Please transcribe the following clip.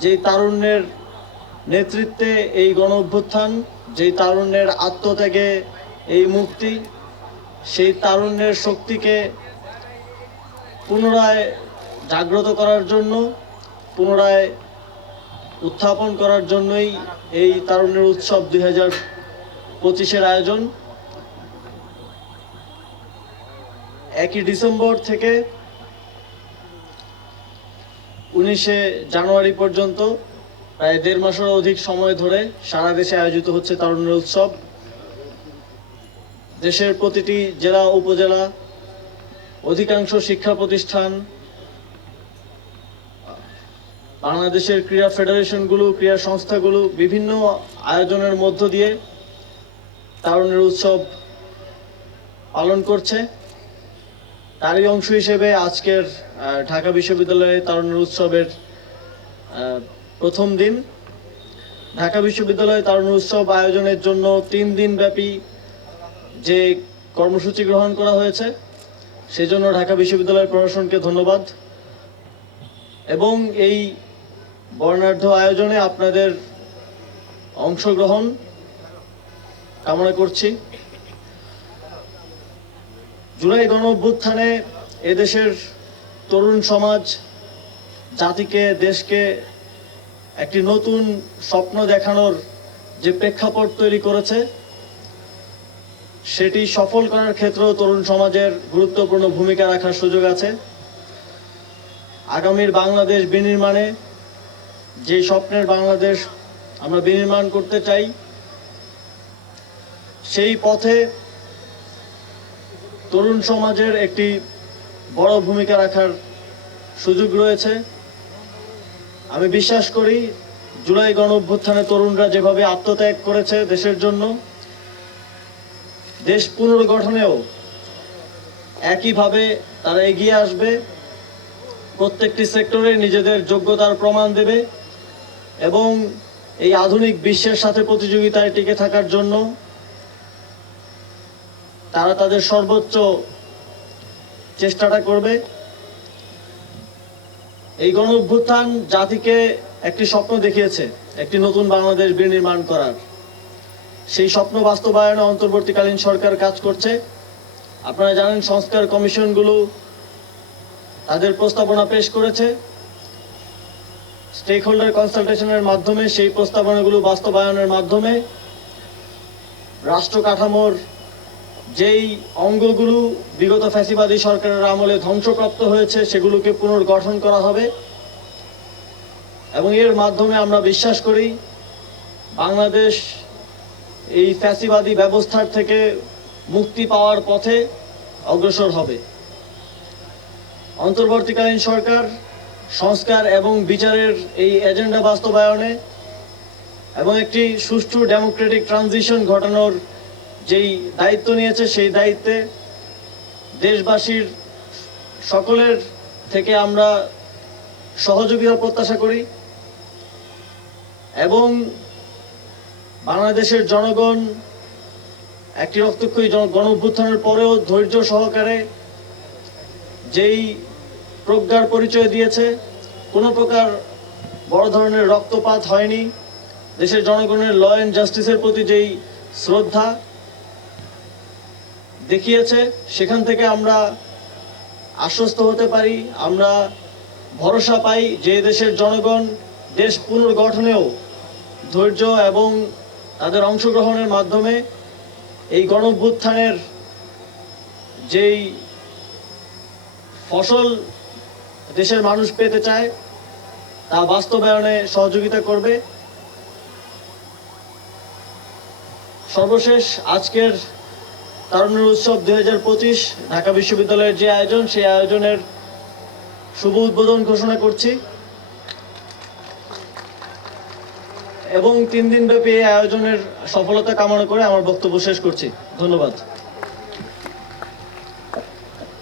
যেই তারুণ্যের নেতৃত্বে এই গণ অভ্যুত্থান, যেই তারুণ্যের আত্মত্যাগে এই মুক্তি, সেই তারুণ্যের শক্তিকে পুনরায় জাগ্রত করার জন্য, পুনরায় উত্থাপন করার জন্যই এই তারুণ্যের উৎসব 2025-এর আয়োজন। 1 ডিসেম্বর থেকে 19 জানুয়ারি পর্যন্ত প্রায় 1.5 মাসের অধিক সময় ধরে সারা দেশে আয়োজিত হচ্ছে তারুণ্যের উৎসব। দেশের প্রতিটি জেলা উপজেলা, অধিকাংশ শিক্ষা প্রতিষ্ঠান, বাংলাদেশের ক্রীড়া ফেডারেশনগুলো, ক্রীড়া সংস্থাগুলো বিভিন্ন আয়োজনের মধ্য দিয়ে তারুণ্যের উৎসব পালন করছে। তারই অংশ হিসেবে আজকের ঢাকা বিশ্ববিদ্যালয়ে তারুণ্যের উৎসবের প্রথম দিন। ঢাকা বিশ্ববিদ্যালয়ে তারুণ্যের উৎসব আয়োজনের জন্য 3 দিন ব্যাপী যে কর্মসূচি গ্রহণ করা হয়েছে, সেজন্য ঢাকা বিশ্ববিদ্যালয় প্রশাসনকে ধন্যবাদ। এবং এই বর্ণাঢ্য আয়োজনে আপনাদের অংশগ্রহণ কামনা করছি। জুলাই গণ অভ্যুত্থানে এদেশের তরুণ সমাজ জাতিকে, দেশকে একটি নতুন স্বপ্ন দেখানোর যে প্রেক্ষাপট তৈরি করেছে, সেটি সফল করার ক্ষেত্রেও তরুণ সমাজের গুরুত্বপূর্ণ ভূমিকা রাখার সুযোগ আছে। আগামীর বাংলাদেশ বিনির্মাণে, যে স্বপ্নের বাংলাদেশ আমরা বিনির্মাণ করতে চাই, সেই পথে তরুণ সমাজের একটি বড় ভূমিকা রাখার সুযোগ রয়েছে। আমি বিশ্বাস করি জুলাই গণ অভ্যুত্থানে তরুণরা যেভাবে আত্মত্যাগ করেছে দেশের জন্য, দেশ পুনর্গঠনেও একইভাবে তারা এগিয়ে আসবে, প্রত্যেকটি সেক্টরে নিজেদের যোগ্যতার প্রমাণ দেবে এবং এই আধুনিক বিশ্বের সাথে প্রতিযোগিতায় টিকে থাকার জন্য তারা তাদের সর্বোচ্চ চেষ্টাটা করবে। এই গণ অভ্যুত্থান জাতিকে একটি স্বপ্ন দেখিয়েছে, একটি নতুন বাংলাদেশ বিনির্মাণ করার। সেই স্বপ্ন বাস্তবায়নে অন্তর্বর্তীকালীন সরকার কাজ করছে। আপনারা জানেন সংস্কার কমিশনগুলো তাদের প্রস্তাবনা পেশ করেছে। স্টেক হোল্ডার কনসালটেশনের মাধ্যমে সেই প্রস্তাবনাগুলো বাস্তবায়নের মাধ্যমে রাষ্ট্র কাঠামোর যেই অঙ্গগুলো বিগত ফ্যাসিবাদী সরকারের আমলে ধ্বংসপ্রাপ্ত হয়েছে, সেগুলোকে পুনর্গঠন করা হবে। এবং এর মাধ্যমে আমরা বিশ্বাস করি বাংলাদেশ এই ফ্যাসিবাদী ব্যবস্থার থেকে মুক্তি পাওয়ার পথে অগ্রসর হবে। অন্তর্বর্তীকালীন সরকার সংস্কার এবং বিচারের এই এজেন্ডা বাস্তবায়নে এবং একটি সুষ্ঠু ডেমোক্রেটিক ট্রানজিশন ঘটানোর যেই দায়িত্ব নিয়েছে, সেই দায়িত্বে দেশবাসীর সকলের থেকে আমরা সহযোগিতা প্রত্যাশা করি এবং বাংলাদেশের জনগণ একটি রক্তক্ষয়ী গণ অভ্যুত্থানের পরেও ধৈর্য সহকারে যেই প্রজ্ঞার পরিচয় দিয়েছে, কোনো প্রকার বড় ধরনের রক্তপাত হয়নি। দেশের জনগণের ল অ্যান্ড জাস্টিসের প্রতি যেই শ্রদ্ধা দেখিয়েছে, সেখান থেকে আমরা আশ্বস্ত হতে পারি, আমরা ভরসা পাই যে দেশের জনগণ দেশ পুনর্গঠনেও ধৈর্য এবং তাদের অংশগ্রহণের মাধ্যমে এই গণ অভ্যুত্থানের যেই ফসল দেশের মানুষ পেতে চায় তা বাস্তবায়নে সহযোগিতা করবে। সর্বশেষ আজকের তারুণ্যের উৎসব 2025 ঢাকা বিশ্ববিদ্যালয়ের যে আয়োজন, সেই আয়োজনের শুভ উদ্বোধন ঘোষণা করছি এবং 3 দিনব্যাপী এই আয়োজনের সফলতা কামনা করে আমার বক্তব্য শেষ করছি। ধন্যবাদ।